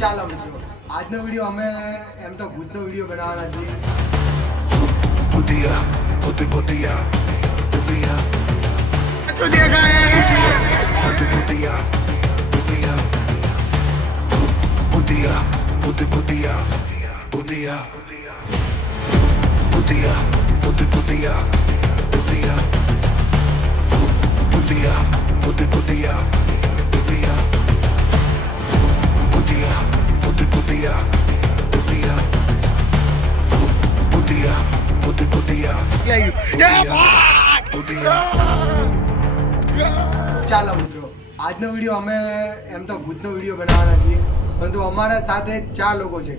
ચાલો મિત્રો, આજનો વિડીયો અમે એમ તો ભૂતનો વિડીયો બનાવવાના છીએ. ભૂતિયા ભૂતિયા ભૂતિયા તો દેખાય ભૂતિયા ભૂતિયા ભૂતિયા ભૂતિયા ભૂતિયા ભૂતિયા ભૂતિયા ભૂતિયા ભૂતિયા ભૂતિયા ભૂતિયા ભૂતિયા ભૂતિયા ભૂતિયા ભૂતિયા ભૂતિયા ચાલો મિત્રો, આજનો વિડીયો અમે એમ તો ભૂતનો વિડીયો બનાવવાના છીએ, પરંતુ અમારા સાથે 4 લોકો છે.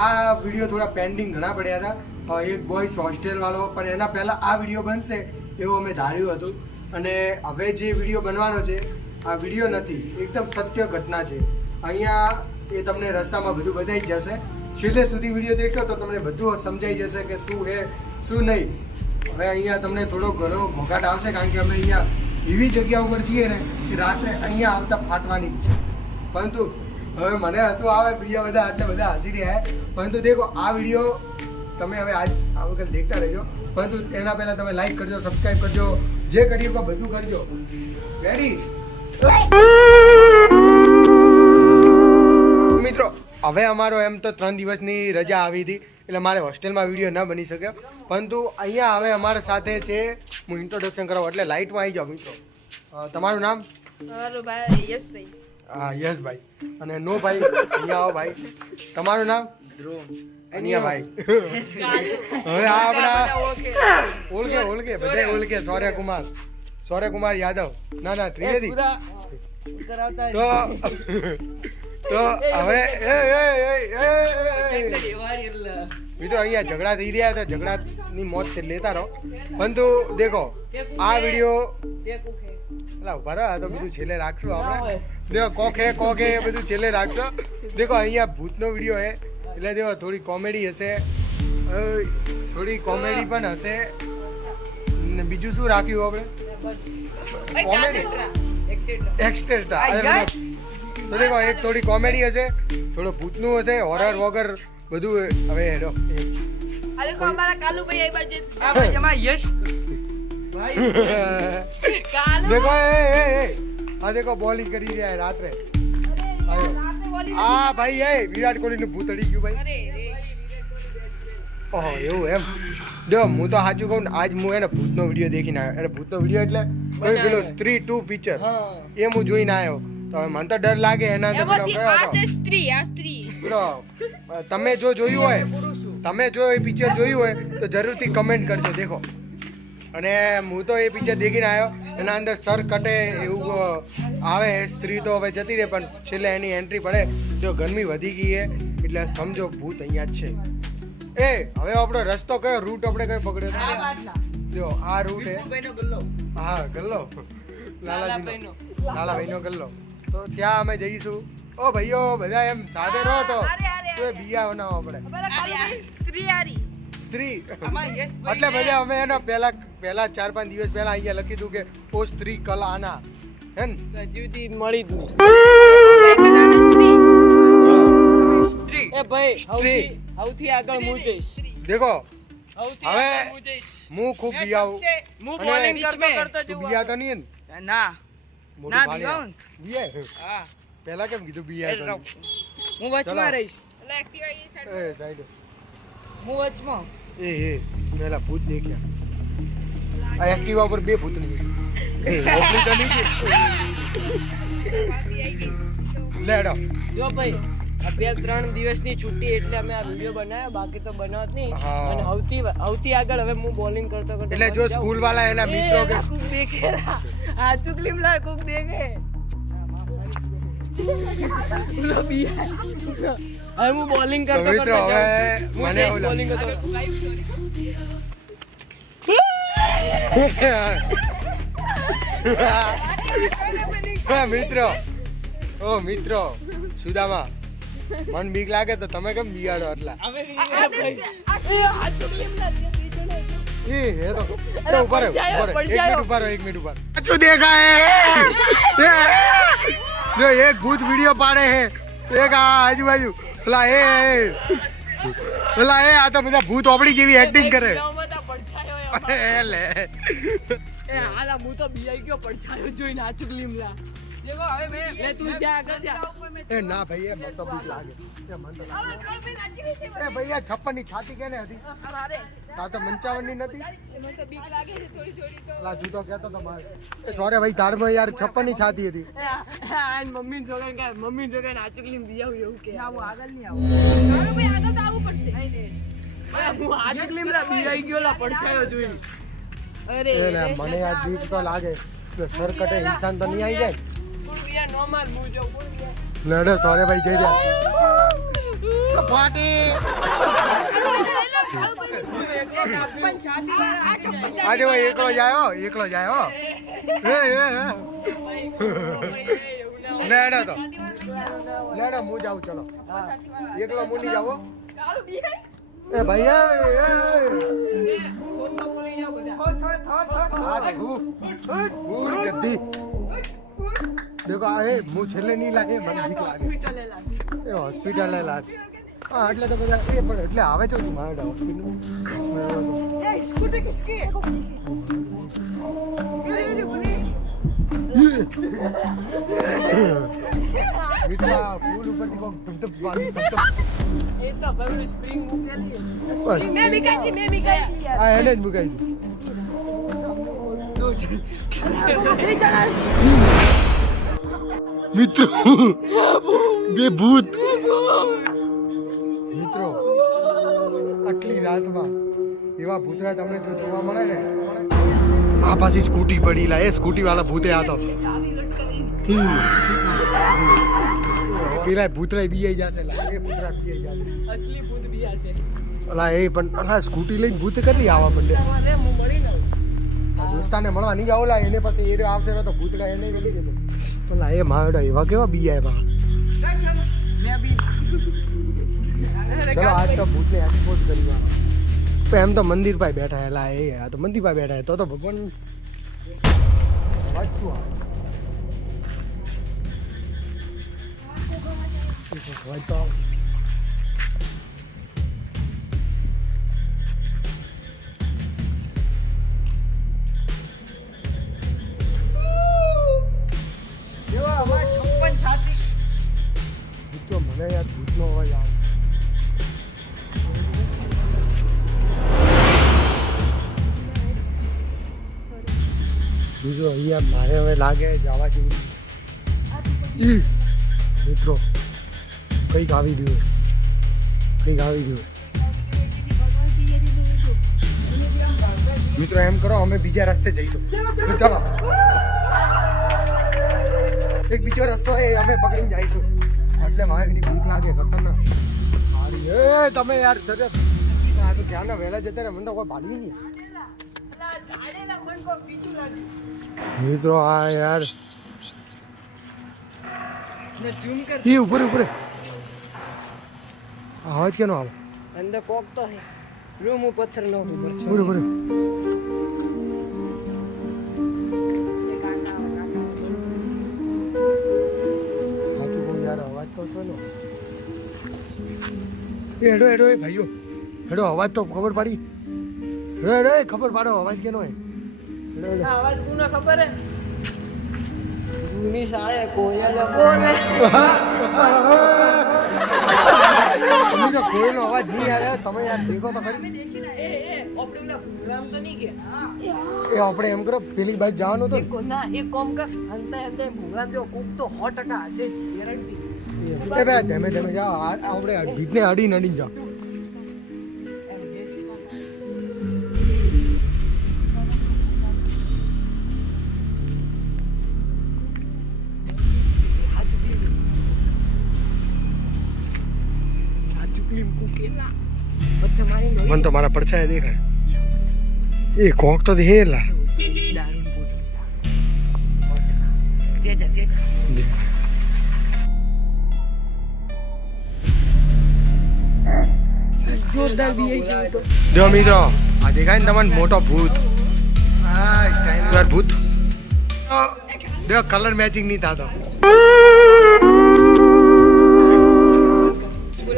આ વિડીયો થોડા પેન્ડિંગ ઘણા પડ્યા હતા. એક બોયસ હોસ્ટેલ વાળો, પણ એના પહેલા આ વિડીયો બનશે એવું અમે ધાર્યું હતું. અને હવે જે વિડીયો બનવાનો છે આ વિડીયો નથી, એકદમ સત્ય ઘટના છે. અહીંયા એ તમને રસ્તામાં બધું બતાવી જ જશે. છેલ્લે સુધી વિડીયો દેખશો તો તમને બધું સમજાઈ જશે કે શું છે શું નહીં. હવે અહીંયા તમને થોડો ઘણો ઘોઘાટ આવશે, કારણ કે અમે અહીંયા એવી જગ્યા ઉપર છીએ ને કે રાત્રે અહીંયા આવતા ફાટવાની જ છે. પરંતુ હવે મને હસવું આવે, બીજા બધા આટલા બધા હસી રહ્યા. પરંતુ દેખો, આ વિડીયો તમે હવે આ વખત દેખતા રહેજો. પરંતુ એના પહેલાં તમે લાઈક કરજો, સબસ્ક્રાઈબ કરજો, જે કર્યું કે બધું કરજો. રેડી મિત્રો, હવે અમારો એમ તો 3 દિવસની રજા આવી હતી, એટલે મારે હોસ્ટેલમાં વિડીયો ન બની શક્યો. પરંતુ અહીંયા હવે અમારા સાથે છે, હું ઇન્ટ્રોડક્શન કરાવું એટલે લાઇટમાં આવી જાઓ મિત્રો. તમારું નામ? મારું ભાઈ યશભાઈ. હા, યશભાઈ. અને નો ભાઈ, અહીંયા આવો ભાઈ. તમારું નામ? ધ્રુવ. અહીંયા ભાઈ. હવે આ આપણા ઓળખે બધા ઓળખે. સૌર્યકુમાર યાદવ. ના ત્રિવેદી. તો હવે મિત્રો અહીંયા ઝઘડા થઈ રહ્યા, તો ઝઘડાની મોત લેતા રહો. પરંતુ દેખો, આ વિડીયો ઉભા રહો, તો બધું છેલ્લે રાખશું આપણે. દેખો, કોકે એ બધું છેલ્લે રાખશો. દેખો, અહીંયા ભૂતનો વિડીયો છે, એટલે દેખો થોડી કોમેડી હશે, થોડી કોમેડી પણ હશે. બીજું શું રાખ્યું આપણે? એક્સ્ટ્રા. તો દેખો, એક થોડી કોમેડી હશે, થોડું ભૂતનું હશે, હોરર વગર બધું. હવે હેડો આ દેખો, અમારા કાલુભાઈ આઈ બાજુ. યશ કાલુ દેખો, આ દેખો બોલિંગ કરી રહ્યા રાત્રે. આ ભાઈ વિરાટ કોહલી નું ભૂત અડી ગયું ભાઈ. અરે રે. ઓહો, એવું એમ? જો હું તો સાચું કહું ને, આજ હું એને ભૂતનો વિડીયો દેખીને આવ્યો. એને ભૂતનો વિડીયો એટલે કોઈ પેલો સ્ત્રી 2 પિક્ચર એ હું જોઈને આવ્યો. તો હવે મને તો ડર લાગે એના અંદર. પેલો કયો આ હતો? છે સ્ત્રી, આ સ્ત્રી. પેલો તમે જો જોયું હોય, તમે જો એ પિક્ચર જોયું હોય તો જરૂરથી કમેન્ટ કરજો. દેખો, અને હું તો એ પિક્ચર દેખીને આવ્યો. એના અંદર સર કટે એવું આવે, સ્ત્રી તો હવે જતી રહે, પણ છેલ્લે એની એન્ટ્રી પડે. જો ગરમી વધી ગઈ છે એટલે સમજો ભૂત અહીંયા જ છે. હવે આપણો રસ્તો કયો, રૂટ આપણે કયો પકડ્યો? જો આ રૂટ છે. હા, ગલ્લો. લાલાભાઈનો ગલ્લો. તો ત્યાં અમે જઈશું. ઓ ભાઈઓ બધા એમ સાથે રહો તો બિયા બનાવો આપણે. સ્ત્રી આરી. સ્ત્રી એટલે બધા અમે એના પહેલા 4-5 દિવસ પહેલા અહીંયા લખી દઉં કે ઓ સ્ત્રી કલાના હે ને મળી જ નહીં. સ્ત્રી. એ ભાઈ, સ્ત્રી. સૌથી આગળ હું જઈશ. દેખો, સૌથી હવે આગળ હું જઈશ. હું ખૂબ બિયાવું. હું અને bowling કરતો તું બિયાતો નહીં ને? ના મોટું ના, ભાણિયા. બિયાવું. બિયાય? હા, પહેલા કેમ કીધું બિયાતો નહીં? હું વચમાં રહીશ. એટલે એક્ટિવા ઈ સાઈડ. એ સાઈડ હું વચમાં. પેલા ભૂત દેખ્યા. આ એક્ટિવા પર 2 ભૂત નીકળી. ઓપલી તો નહીં. પાછી આવી ગઈ. લેડો. જો ભાઈ, અત્યારે 3 દિવસની છુટ્ટી એટલે અમે આ વિડીયો બનાવ્યો, બાકી તો બનાવત નહીં. હા. અને સૌથી આગળ હવે હું બોલિંગ કરતો એટલે જો સ્કૂલ વાળા એના મિત્રો કે કુક દેખે આ ચુકલીમ લા કુક દેખે બોલો બિયા. હવે હું બોલિંગ તો કરતો મિત્રો હવે મને એવું બોલિંગ કરતો. હા મિત્રો, ઓ મિત્રો સુદામા, મન બીક લાગે તો તમે કેમ બિયાડો એટલા? હવે આ ચુકલીમ લા એ તો ઉભા રહો, એક મિનિટ ઉભા રહો. શું દેખાય? જો એક ભૂત વિડિયો પાડે હે એક આ આજુબાજુ પેલા એ આ તો બધા ભૂત ઓપડી જેવી એક્ટિંગ કરે વિડિયોમાં તો પડછાયો એમાં. એ લે એ હાલા હું તો બીઆઈ ગયો પડછાયો જોઈને આ ચુકલીમલા. લે તું જા આગળ જા. એ ના ભાઈ એ મને તો બીક લાગે એ મને તો લાગે એ ભાઈ આ 56 ની છાતી કેને હતી આ તો 55 ની નથી લા જૂતો કહેતો તો મારે એ સોરે ભાઈ તારમાં યાર 56 ની છાતી હતી આન મમ્મી જોગન કે મમ્મી જોગન આ ચુકલીમ દિયાવ એવું કે હું આગળ નહીં આવું. હું આ ચુકલીમલા બીઆઈ ગયો લા પડછાયો જોઈને. અરે એ લે મને યાર બીક તો લાગે કે સર કટે ઇન્સાન તો નહીં આવી જાય કોણ બિયા નો માર હું જો કોણ બિયા. લડે સોરે ભાઈ જઈ રહ્યા ફાટી આજે ભાઈ એકલો જાય લેડો તો લેડો હું જાઉં ચલો એકલો હું નહીં જાવ એ ભાઈ ગદ્દી દેખો આ હું છેલ્લે નહીં લાગે મને બીક લાગે એ હોસ્પિટલ લાગે હા એટલે તો બધા એ પણ એટલે આવે છો તું મારે હોસ્પિટલ મીઠા ફૂલ ઉપરથી કોક ધબધબ વાળી ધબધબ એ તો ભરું સ્પ્રિંગ મૂકેલી. બસ મેં બી કાઢી આ એને જ મુકાઈ મિત્રો બે ભૂત મિત્રો આટલી રાતમાં એવા ભૂતરા તમને જો જોવા મળે ને આ પાછી સ્કૂટી પડી લા એ સ્કૂટી વાળા ભૂતે આ તો પેલા ભૂતરા બીઆઈ જશે લા એ ભૂતરા બીઆઈ જશે અસલી ભૂત બિયા છે. અલા એ પણ અલા સ્કૂટી લઈને ભૂત કેટલી આવવા માંડે તમારે હું મળી ન દોસ્તાને મળવા નહીં જાવ લા એને પછી એ આવશે ને તો ભૂતડા એને મળી જશે અલા એ માવડા એવા કેવા બીઆઈ બા ચલો આજ તો ભૂતને એક્સપોઝ કરી પણ એમ તો મંદિર પાસે બેઠા એલા એ આ તો મંદિર પાસે બેઠા તો ભગવાન અવાજ શું આવે? અવાજ તો આવે. ભૂત તો મને યાર ભૂતનો અવાજ આવે બીજું અહીંયા મારે હવે લાગે જવા જેવું મિત્રો કંઈક આવી ગયું મિત્રો એમ કરો અમે બીજા રસ્તે જઈશું ચાલો એક બીજો રસ્તો એ અમે પકડીને જઈશું એટલે મારે બીક લાગે ખતરનાક હારી એ તમે યાર જરા આ તો ક્યાંના વહેલા જતા રહે મને તો કોઈ ભાગી નહીં મિત્રો આ યાર એ ઉપર અવાજ કેનો આવે અંદર કોક તો હે રૂમ પથ્થર નો ઉપર છે. બરોબર સાચું કહું યાર અવાજ તો છે ને એ હેડો એ ભાઈઓ હેડો અવાજ તો ખબર પાડી હેડો એ ખબર પાડો અવાજ કેનો હે હેડો આ અવાજ કોને ખબર હે જૂની શાળે કોયા બોલે તમે તો કોઈનો અવાજ નહીં યાર તમે યાર દેખો તો ખરી એ આપણે ઓલા પ્રોગ્રામ તો નહીં કે એ આપણે એમ કરો પેલી બાજુ જવાનું તો ના એક કોમ કર અંતે અંતે પ્રોગ્રામ જો કોક તો 100% હશે જ ગેરંટી. એ પેલા ધીમે ધીમે જાઓ આપણે ભીતને અડીને જાઓ મને તો મારા પડછાયા દેખાય એ કોક તો હેલા જોરદાર બીઆઈ ગયો તો જો મિત્રો આ દેખાય ને તમને મોટો ભૂત ભૂત દેખ કલર મેચિંગ નહીં થતો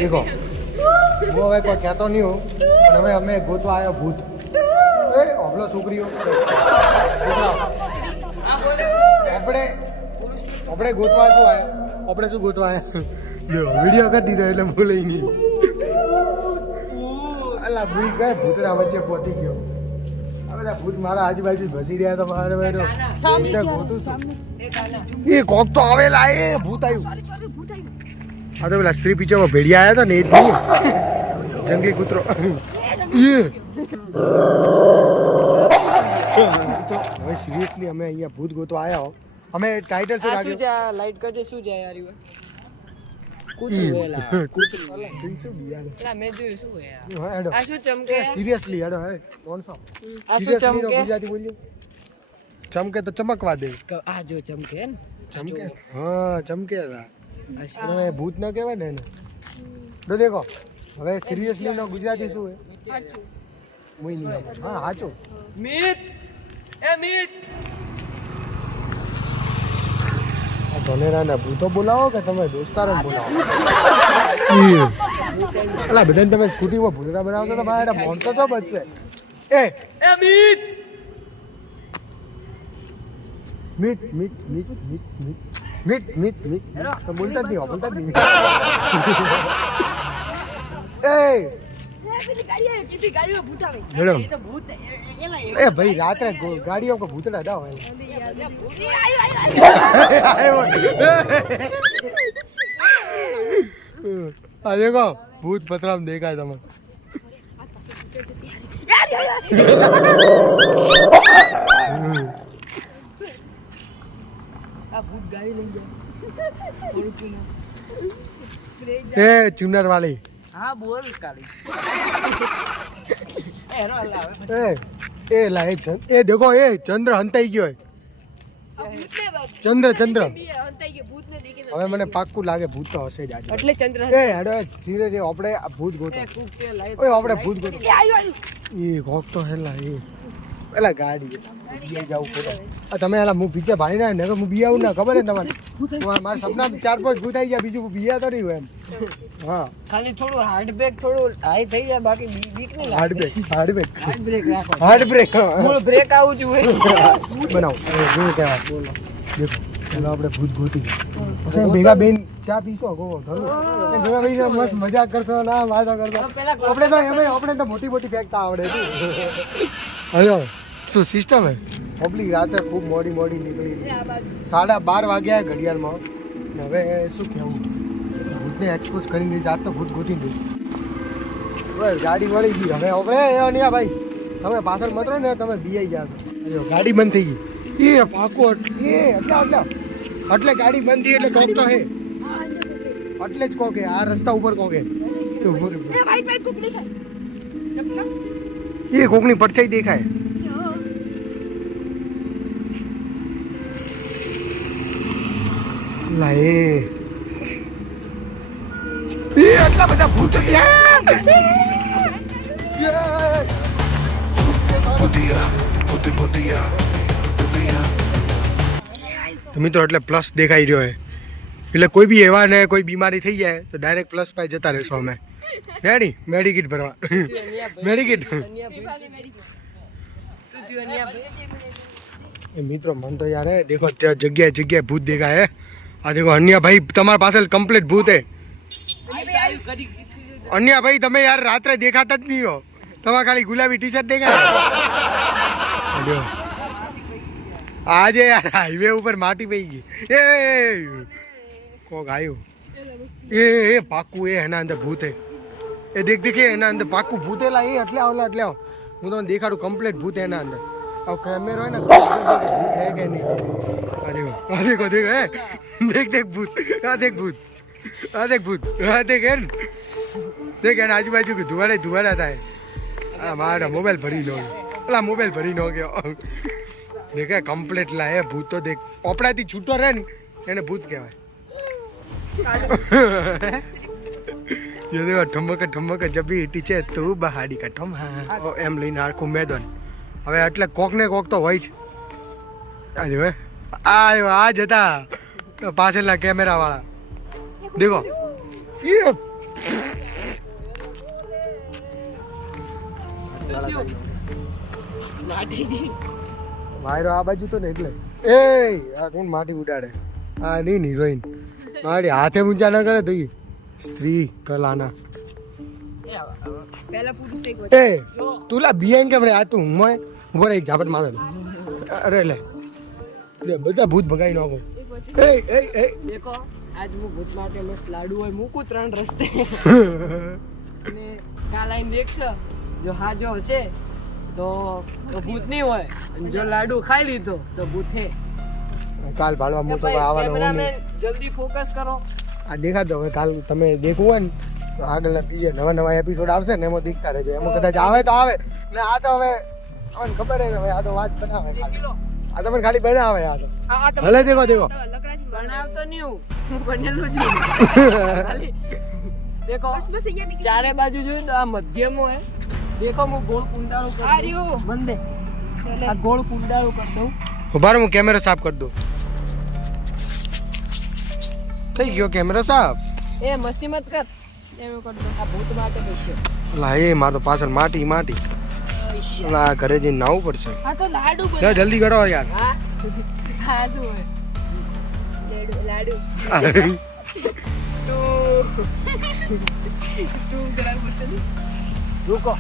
દેખો હું હવે કોઈ કહેતો નહીં હું પણ હવે અમે ગોતવા આવ્યો ભૂત એ ઓબલો છોકરીઓ છોકરાઓ આપણે આપણે ગોતવા શું આવ્યા આપણે શું ગોતવા આવ્યા વિડીયો કરી દીધો એટલે બોલે નહીં અલા ભૂઈ કઈ ભૂતડા વચ્ચે પહોંચી ગયો આ બધા ભૂત મારા આજુબાજુ ભસી રહ્યા તો મારે બેઠો ગોતું છું એ કોક તો આવેલા એ ભૂત આવ્યું હા તો પેલા સ્ત્રી પિક્ચરમાં ભેડિયા આવ્યા હતા ને એ જ નહીં જંગલી કૂતરો હવે સિરિયસલી અમે અહીંયા ભૂત ગોતવા આવ્યા હો અમે ટાઇટલ શું રાખ્યું છે લાઈટ કરજે શું છે યાર ઈવન કૂતરું વેલા એલા મેં જોયું શું હે યાર આ શું ચમકે સિરિયસલી હેડો હે કોણસો આ શું ચમકે ગુજરાતી બોલ્યો ચમકે તો ચમકવા દે આ જો ચમકે ને ચમકે હા ચમકેલા તમે ભૂત ન કહેવાય ને એને તો દેખો હવે સિરિયસલી નો ગુજરાતી શું હે મુઈ નહીં હા સાચું મીત એ મીત આ ધોનેરાના ભૂતો બોલાવો કે તમે દોસ્તારો બોલાવો અલા બધાને તમે સ્કૂટીમાં ભૂતરા બનાવશો તો મારા મોન તો બચશે એ મીત મીત મીત મીત મીત મીત મીત મીત મીત તો બોલતા જ નહીં બોલતા જ નહીં એ હેડો એ ભાઈ રાત્રે ગાડીઓ પર ભૂતડા ના હોય આ દેખો ભૂત પતરામ દેખાય તમે એ ચુનર વાળી હા બોલ કાલી એનો લાવે એ લા એ દેખો એ ચંદ્ર હંતાઈ ગયો ચંદ્ર ચંદ્ર હવે મને પાક્કું લાગે ભૂત તો હશે જ આજે એટલે ચંદ્ર એ હેડો સિરિયસ આપણે આ ભૂત ગોતો ઓય આપણે ભૂત ગોતો એ કોક તો હેલા એ પેલા ગાડી બી જાવું પડે આ તમે હેલા હું પીછે ભાઈ ના નગર હું બી આવું ના ખબર હે તમને મારા સપના 4-5 ભૂત આવી ગયા બીજું બિયા તો નહીં હોય એમ હા ખાલી થોડું હાર્ડ બ્રેક થોડું હાઈ થઈ જાય બાકી બીક નહીં લાગે હાર્ડ બ્રેક હાર્ડ બ્રેક રાખો હાર્ડ બ્રેક મૂળ બ્રેક આવું જોઈએ બનાવો જો કહેવાય બોલો દેખો ચાલો આપણે ભૂત ગોતી પછી ભેગા બેન ચા પીશો ગો ભેગા ભાઈ મસ્ત મજા કરશો ના વાતો કરશો આપણે તો મોટી મોટી ફેંકતા આવડે હલો શું સિસ્ટમ હે પબ્લિક રાત્રે ખૂબ મોડી મોડી નીકળી 12:30 વાગ્યા ઘડિયાળમાં હવે શું કહેવું ભૂતને એક્સપોઝ કરી દઈશ આજ તો ભૂત ગોતી દઈશ બસ ગાડી વળી ગઈ હવે આપણે અનિયા ભાઈ તમે પાછળ મતરો ને તમે બીઆઈ ગયા ગાડી બંધ થઈ ગઈ એ પાકો એ એટલે ગાડી બંધ થઈ એટલે કોક તો હે એટલે જ કોકે આ રસ્તા ઉપર કોકે તો ઉભો રે એ કોકની પડછાઈ દેખાય લા એ આટલા બધા ભૂત મિત્રો એટલે પ્લસ દેખાઈ રહ્યો હે એટલે કોઈ બી એવા ને કોઈ બીમારી થઈ જાય તો ડાયરેક્ટ પ્લસ પાસે જતા રહેશો અમે રેડી મેડિકિટ ભરવા મેડિકિટ એ મિત્રો મન તો યાર હે દેખો ત્યાં જગ્યાએ ભૂત દેખાય હે આ દેખો અન્ય ભાઈ તમારા પાસે કમ્પ્લીટ ભૂત હે અન્ય ભાઈ તમે યાર રાત્રે દેખાતા જ નહીં હો તમારે ખાલી ગુલાબી ટી શર્ટ દેખાય આજે યાર હાઈવે ઉપર માટી પડી ગઈ એ કોક આવ્યું એ પાકું એ એના અંદર ભૂત હે એ દેખે એના અંદર પાકું ભૂત એલા એ એટલે આવ હું તમને દેખાડું કમ્પ્લીટ ભૂત એના અંદર अब कैमरा है ना है क्या नहीं अरे को देख है देख भूत देख भूत देख है आजू बाजू के धुआड़ा था हमारा मोबाइल भरी लो अला मोबाइल भरी नो गयो देखे कम्प्लीट ला है भूत तो देख ओपड़ा थी छूटो रहे ने भूत कहवाय ये देखो ठमक जब भी टीचे तू बहाड़ी का ठम एम लઈને આખું મેદાન હવે એટલે કોક ને કોક તો હોય છે આ જતા પાછળના કેમેરા વાળા દેખો વાયરો આ બાજુ તો ને એટલે એ આ કોણ માટી ઉડાડે આ નહીં હિરોઈન મારી હાથે ઊંચા ન કરે તો ઈ સ્ત્રી કલાના પહેલા પુરુષ એક એ તુલા બિયાંગ કેમ રે આ તું હું ઉપર એક ઝાપટ મારે અરે લે બધા ભૂત ભગાઈ નાખો એ એ એ દેખો આજ હું ભૂત માટે મસ્ત લાડુ હોય મૂકું 3 રસ્તે અને કાલ આઈને દેખશો જો હાજો હશે તો ભૂત નહીં હોય અને જો લાડુ ખાઈ લીધો તો ભૂત હે કાલ ભાળવા હું તો આવવાનો હું નહીં. જલ્દી ફોકસ કરો આ દેખાડો હવે કાલ તમે દેખવું હોય ને તો આગળના બીજા નવા એપિસોડ આવશે ને એમાં દેખતા રહેજો એમાં કદાચ આવે તો આવે ને આ તો હવે આપણને ખબર હે ને હવે આ તો વાત બનાવે ખાલી આ તો પણ ખાલી બનાવે આ તો ભલે દેખો લકડાથી બનાવતો નહીં હું બનેલું છું ખાલી દેખો બસ અહીંયા નીકળી ચારે બાજુ જોયું તો આ મધ્યમાં હે દેખો હું ગોળ કુંડાળું કરી આ રહ્યું. બંધ આ ગોળ કુંડાળું કરી દઉં ઉભા રહો, હું કેમેરો સાફ કરી દઉં થઈ ગયો કેમેરો સાફ એ મસ્તી મત કર એમ કર દો આ ભૂત માટે બેસ્યો લા એ માર તો પાછળ માટી માટી લા ઘરે જઈને નાવું પડશે આ તો લાડુ બને. જા જલ્દી કરો યાર હા હા શું હોય લાડુ તું કરાવ પડશે ને રૂકો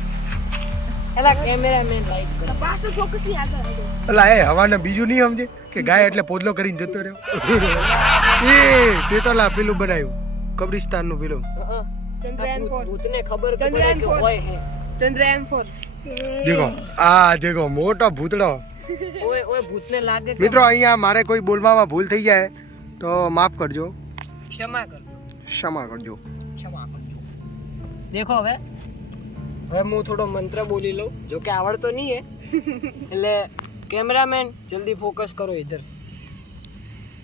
એલા કેમેરામેન લાઈટ કર પાછો ફોકસ નહીં આગળ આવજો. લા એ હવાને બીજું નહીં સમજે કે ગાય એટલે પોદલો કરીને જતો રહ્યો એ તે તો લા પેલું બનાવ્યું કબ્રિસ્તાન નું પેલું ચંદ્રયાન 4 ભૂતને ખબર પડે ચંદ્રયાન કે 4 હોય હે ચંદ્રયાન 4 દેખો આ દેખો મોટો ભૂતડો ઓય ઓય ભૂતને લાગે કે મિત્રો અહીંયા મારે કોઈ બોલવામાં ભૂલ થઈ જાય તો માફ કરજો ક્ષમા કરજો ક્ષમા કરજો ક્ષમા કરજો દેખો હવે હું થોડો મંત્ર બોલી લઉં જો કે આવડતો નહીં હે એટલે કેમેરામેન જલ્દી ફોકસ કરો ઇધર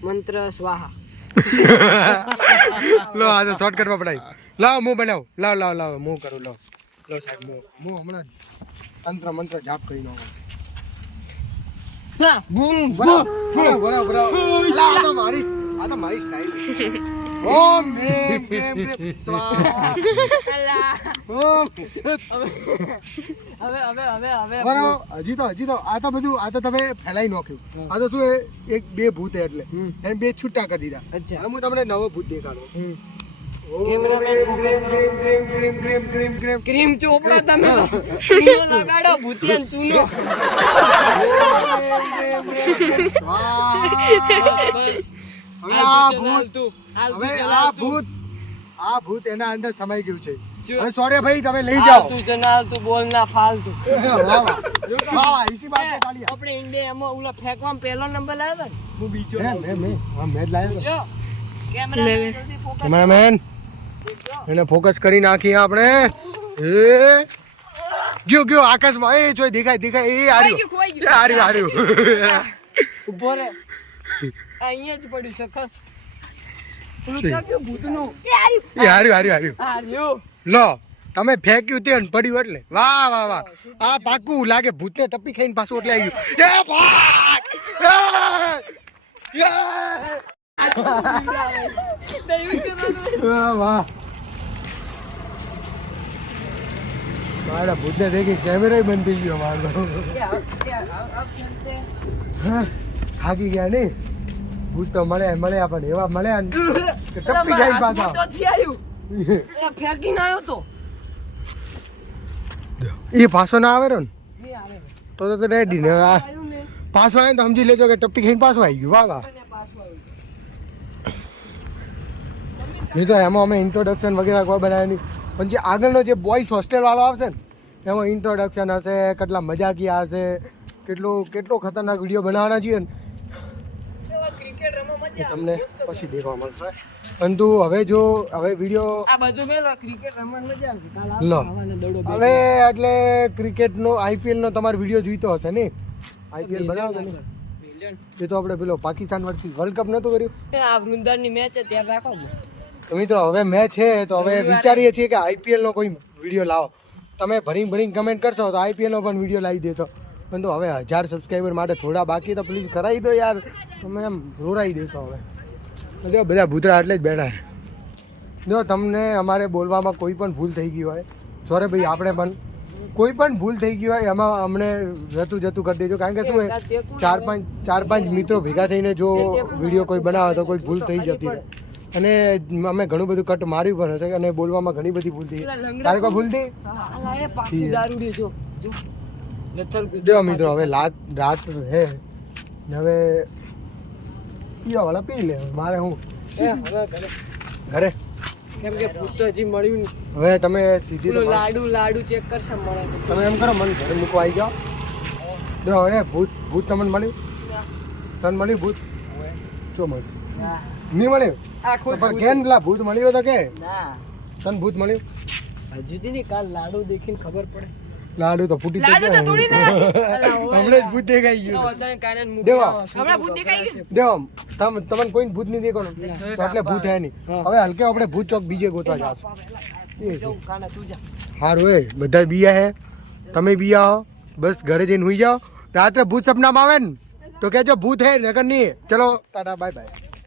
મંત્ર સ્વાહા લો આ તો શોર્ટકટમાં પડાય લાવ હું બનાવ લાવ લાવ લાવ હું કરું લાવ લો સાહેબ હું હમણાં તંત્ર મંત્ર જાપ કરી નાખું બરાબર આ તો મારી સ્ટાઈલ ઓમ હ્રીમ ક્લીમ ક્લીમ સ્વાહા ઓમ હવે બરાબર હજી તો આ તો બધું આ તો તમે ફેલાઈ નાખ્યું આ તો શું એક બે ભૂત એટલે એને બે છૂટા કરી દીધા અચ્છા. હવે હું તમને નવો ભૂત દેખાડું કેમેરામેન ક્રીમ ક્રીમ ચોપડા તમે ચૂનો લગાડો ભૂતિયાન ચૂનો બસ હવે આ ભૂત એના અંદર સમાઈ ગયું છે હવે સોરી ભાઈ તમે લઈ જાઓ તું જનાલ તું બોલ ના ફાલતુ વાહ વાહ इसी बात पे तालियां આપણે ઇન્ડિયામાં ઓલા ફેંકવામાં પહેલો નંબર લાવ્યો તો ને હું બીજો मैं मैच लाया જો કેમેરા જલ્દી ફોકસ कैमरामैन એને ફોકસ કરી નાખી આપણે એ ગયો આકાશમાં એ જોઈ દેખાય એ ખોવાઈ ગયું. આર્યું ઉભો રે અહીંયા જ પડ્યું સખસ પેલું ક્યાં ગયું ભૂતનું એ હાર્યું આ રહ્યું લો તમે ફેંક્યું તે ને પડ્યું એટલે વાહ આ પાકું લાગે ભૂતને ટપ્પી ખાઈને પાછું એટલે આવ્યું વાહ મારા ભૂતને દેખી કેમેરા બંધ થઈ ગયો મારો થાકી ગયા નહીં ભૂત તો મળ્યા પણ એવા મળ્યા ને કે ટપ્પી ખાઈને પાછા ચોથી આવ્યું એ ફેંકીને આવ્યો તો એ પાછો ના આવે ને નહીં આવે તો રેડી ને આ આવ્યું ને પાછો આવે તો સમજી લેજો કે ટપ્પી ખાઈને પાછું આવી ગયું વાહ અને પાછું આવ્યું નહીં તો એમાં અમે ઇન્ટ્રોડક્શન વગેરે કોઈ બનાવ્યું નહીં પણ જે આગળનો જે બોયઝ હોસ્ટેલવાળો આવશે ને એમાં ઇન્ટ્રોડક્શન હશે કેટલા મજાકિયા હશે કેટલો ખતરનાક વિડીયો બનાવવાના છીએ ને ક્રિકેટ રમો એ મજા તમને પછી દેખવા મળશે પરંતુ હવે વિડીયો આ બધું મેલો ક્રિકેટ રમવાની મજા આવશે કાલ લો. આવવાનો દડો હવે એટલે ક્રિકેટનો આઈપીએલનો તમારો વિડીયો જોઈતો હશે ને આઈપીએલ બનાવો ને એ તો આપણે પેલો પાકિસ્તાન વર્સિસ વર્લ્ડ કપ નહોતું કર્યું આ વૃંદાવનની મેચ છે ત્યાં રાખો તો મિત્રો હવે મેચ છે તો હવે વિચારીએ છીએ કે આઈપીએલનો કોઈ વિડીયો લાવો તમે ભરીને કમેન્ટ કરશો તો આઈપીએલનો પણ વિડીયો લાવી દેશો પરંતુ હવે 1000 સબસ્ક્રાઈબર માટે થોડા બાકી તો પ્લીઝ કરાવી દો યાર તમે એમ રોરાઈ દેશો હવે જો બધા ભૂતરા એટલે જ બેઠા છે જો તમને અમારે બોલવામાં કોઈ પણ ભૂલ થઈ ગઈ હોય સોરી ભાઈ આપણે પણ કોઈ પણ ભૂલ થઈ ગઈ હોય એમાં અમને રતું જતું કરી દેજો કારણ કે શું હોય ચાર પાંચ મિત્રો ભેગા થઈને જો વિડીયો કોઈ બનાવે તો કોઈ ભૂલ થઈ જતી હોય અને અમે ઘણું બધું કટ માર્યું પણ હશે અને બોલવામાં ઘણી બધી ભૂલ થઈ તારે કોઈ ભૂલ થઈ આલા એ પાકું દારૂડી જો જો લથલ કૂદ જો મિત્રો હવે રાત હે ને હવે પીવા વાળા પી લે મારે હું હવે ઘરે ઘરે કેમ કે ભૂત તો હજી મળ્યું નહીં હવે તમે સીધી તો પેલું લાડુ ચેક કરશે મળે તો. તમે એમ કરો મને ઘરે મૂકવા આવી જાઓ જો હવે ભૂત તમને મળ્યું તને મળ્યું ભૂત શું મળ્યું ના નહીં મળ્યું આ તો ખોટ પણ કેમ પેલા ભૂત મળ્યું તો કે ના તને ભૂત મળ્યું હજુ થી નહીં કાલ લાડુ દેખીને ખબર પડે લાડુ તો ફૂટી લાડુ તો તોડી દે. હમણાં જ ભૂત દેખાઈ ગયું વધારે કાને દેવા. હમણાં ભૂત દેખાઈ ગયું. દેવો તમને કોઈ ભૂત નહીં દેખાણું તો એટલે ભૂત હે નહીં હવે હલકે આપણે ભૂત ચોક બીજે ગોતવા જશે કાના તું જા સારું એ બધા બીયા હે તમે બીયા હો બસ ઘરે જઈને હુઈ જાઓ રાત્રે ભૂત સપનામાં આવે ને તો કહેજો ભૂત હે નકર નહીં ચલો ટાટા બાય બાય